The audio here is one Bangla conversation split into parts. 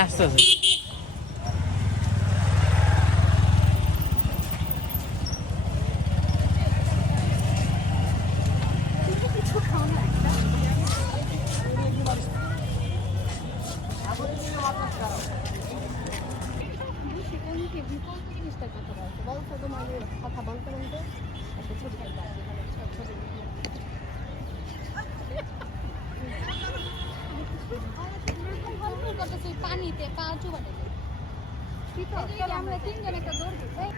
আস্তে আস্তে পানিতে পা চুবাতে আমরা তিনজন একটা দৌড় দিই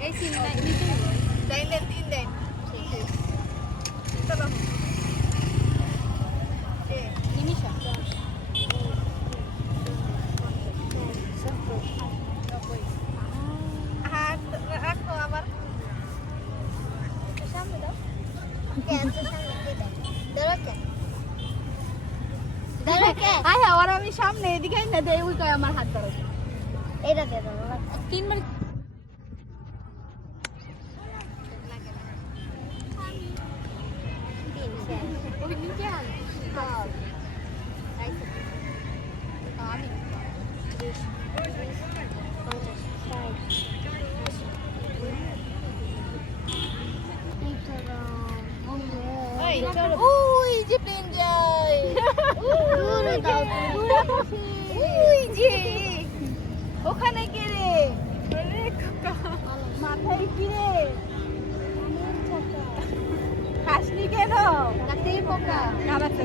এই সিন না নিচে দেন তিন দেন চলো নিমিশা হাত রাখো আবার সামনে দাও আমি সামনে এদিকে না দেই ওই কয় আমার হাত ধরো এটা দে দাও তিনবার ওই নিচে আন আমি ওই যে প্লেন যায় ওই যে ওখানে কে রে মাথায় কি রে খাসনি কেন রাতেই পোকা কারাতে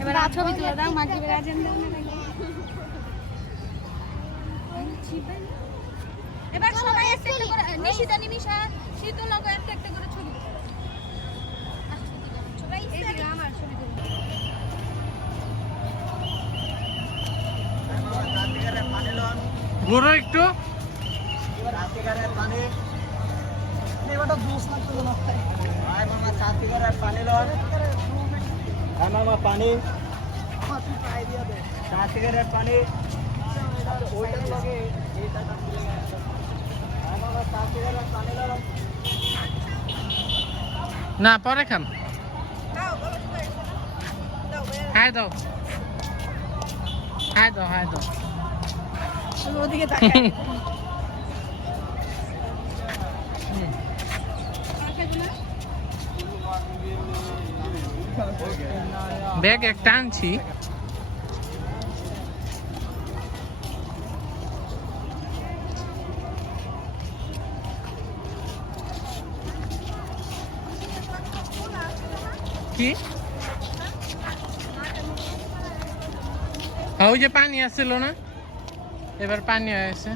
এবার ছবি তুলে দাও মাগরিবের আজান দাও না এবার সবাই একটা একটা করে নিশিতা নিমিশা শীতল লগো একটা একটা করে ছবি সবাই এই আমার ছবি তুলে ঘুরো একটু রাতিকারের পানি এবারটা জুস না তো না আয় মামা রাতিকারের পানি লন আয় মামা পানি পানি পাই দিয়া দে রাতিকারের পানি ওইটার লগে এইটা তুলে গেছে আয় মামা রাতিকারের পানি লন না পরে খান দাও দাও খাই দাও হাই দাও তুমি ওদিকে তাকাই ব্যাগ একটা আনছি। কি ওই যে পানি আসছিল না, এবার পানি হয়েছে।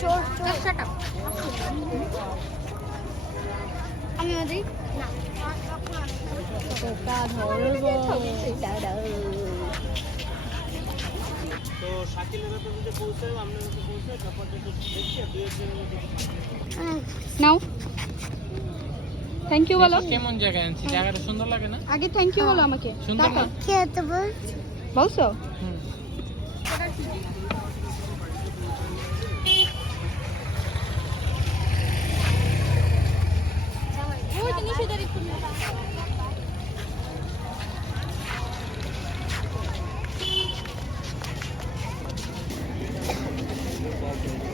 চোর shut up. আমি ওদিকে না টোকা ধরবো তো শাকিলেরা তো যদি পৌঁছায় আমরা তো পৌঁছায় তারপর যেটা দেখছি দুই একদিনের নাও থ্যাংক ইউ বলো। কেমন জায়গায় আনছি, জায়গাটা সুন্দর লাগে না? আগে থ্যাংক ইউ বলো আমাকে। সুন্দর না? খেতে বলছো? হুম।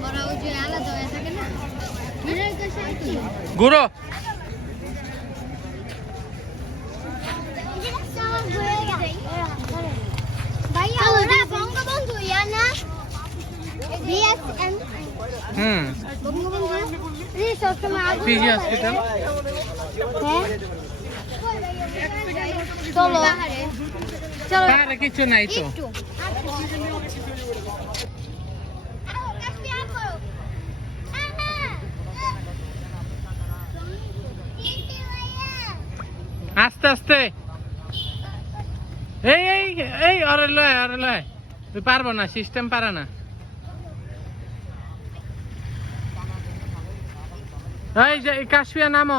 ওরা ওই যে আলাদা হয়ে থাকে না মিরার কাছে কি গুরু ভাইয়া ওরা বঙ্গবন্ধু ইয়া না বিএসএম বঙ্গবন্ধু রিসোর্ট মে আগে পিজি হসপিটাল। হ্যাঁ চলো চলো আরে কিছু নাই তো। একটু আস্তে আস্তে এই এই এই আরে লয় তুই পারবো না, সিস্টেম পারে না। এই যে কাশফিয়া নামো।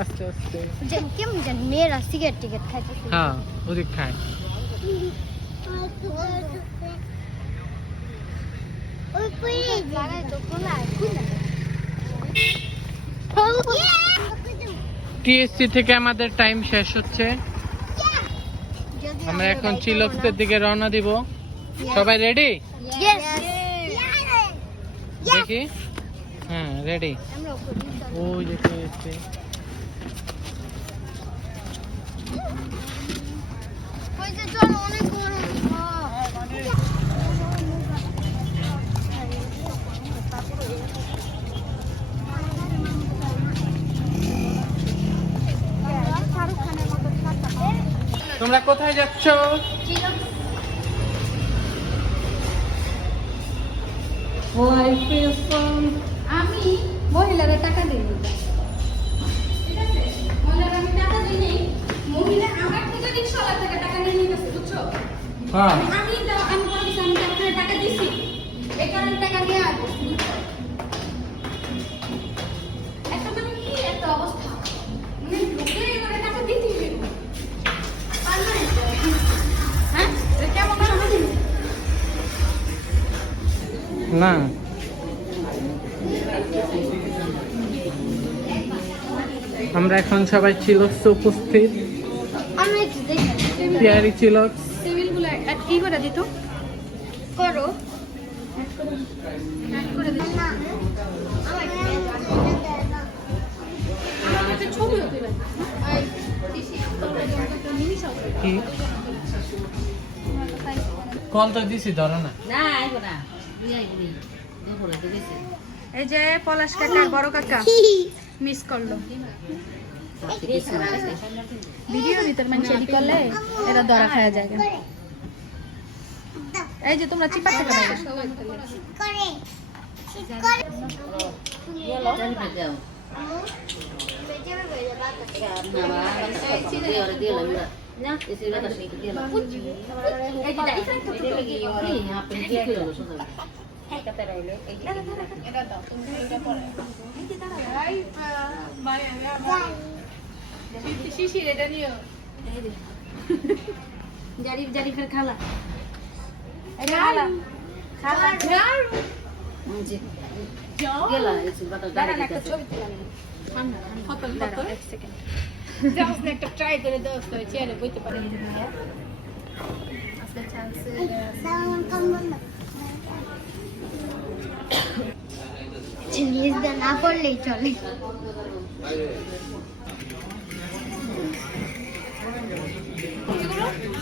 আস্তে আস্তে কেমন জানি মেয়েরা সিগারেট টিকেট খাইতে হ্যাঁ ওদিক খায়। টিএসসি থেকে আমাদের টাইম শেষ হচ্ছে, আমরা এখন চিলক্সের দিকে রওনা দিব। সবাই রেডি? দেখি হ্যাঁ রেডি। ওই যে টিএসসি তোমরা কোথায় যাচ্ছ? আমি মহিলারা টাকা দিই ঠিক আছে, মহিলারা আমি টাকা দিই, মহিলা আমার থেকে রিক্সাওয়ালা থেকে টাকা নিয়ে নিতেছে বুঝছো? হ্যাঁ আমি পরে দিছি, আমি আপনার টাকা দিছি এই কারণে টাকা নিয়ে আসবো। একটা মানে কি একটা অবস্থা, মানে লোকে এবারে টাকা দিতে হবে আর না হ্যাঁ এটা কেমন সমাজ না আমরা এখন সবাই চিলক্সে উপস্থিত। আমি একটু দেখি পিয়ারি চিলক্স সিভিলগুলো অ্যাড কি করে দিত করো অ্যাড করে দিই না আমার একটা ছবি হতে পারে আই কি কল তো দিছি ধরো না। এই যে পলাশ কাকার বড় কাকা মিস করলো ভিডিও ভিতর মানুষ এডিট করলে এরা ধরা খাওয়া যায় এই যে তোমরা চিপা থেকে বাইরে শিশির এটা নিও জারিফের খালা এটা খালা খালা গেলা এসে বাটা দাঁড়া একটা ছবি তুলে নিন ফটো এক সেকেন্ড যাও একটা ট্রাই করে দাও তো চেয়ারে বইতে পারে আজকে চান্স সালাম কামনা জিনিস না পড়লেই চলে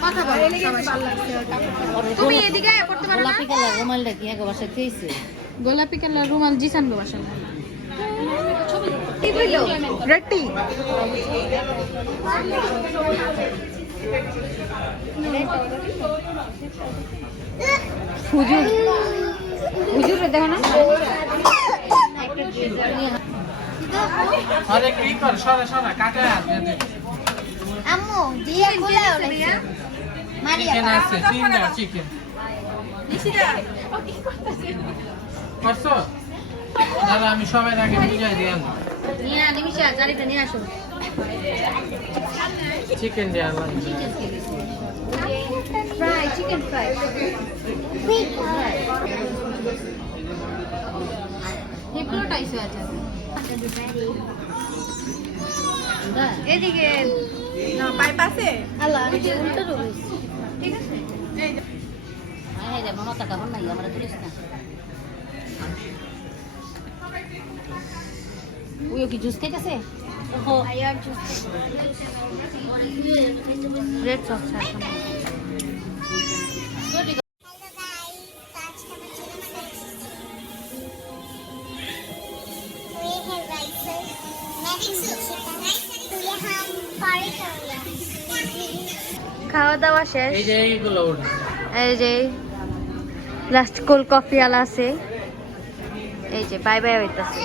কথা বলো তুমি এদিকে করতে পারো না গোলাপি কালার রুমালটা কি এক বাসা খেয়েছে গোলাপি কালার রুমাল জিসান গো বাসা কি কইলো রটি হুজুর হুজুর দেখো না আরে কি কর সরা সরা কাকা আসবে আম্মু দিয়ে খুলে ওড়াইছে মারিয়া চিকেন আছে তিনটা চিকেন নিশিদা করছো দাদা আমি সবাই আগে বুঝাই দিলাম নিয়া নিমিশা জারিটা নিয়ে আসো চিকেন দেওয়া লাগবে ফ্রাই চিকেন ফ্রাই হিপ্নোটাইজ আছে এদিকে না বাইপাসে আল্লাহ আমি যে উল্টো রইছি ঠিক আছে এই যে হ্যাঁ রে মামা টাকা বল নাই আমরা তুলিস না ওই কি জুস খাইতেছে ও আয়ার জুস রেড সস আছে খাওয়া দাওয়া শেষ এই যে এইগুলো ওর এই যে লাস্ট কোল্ড কফি আলা আছে এই যে বাই বাই হইতাছে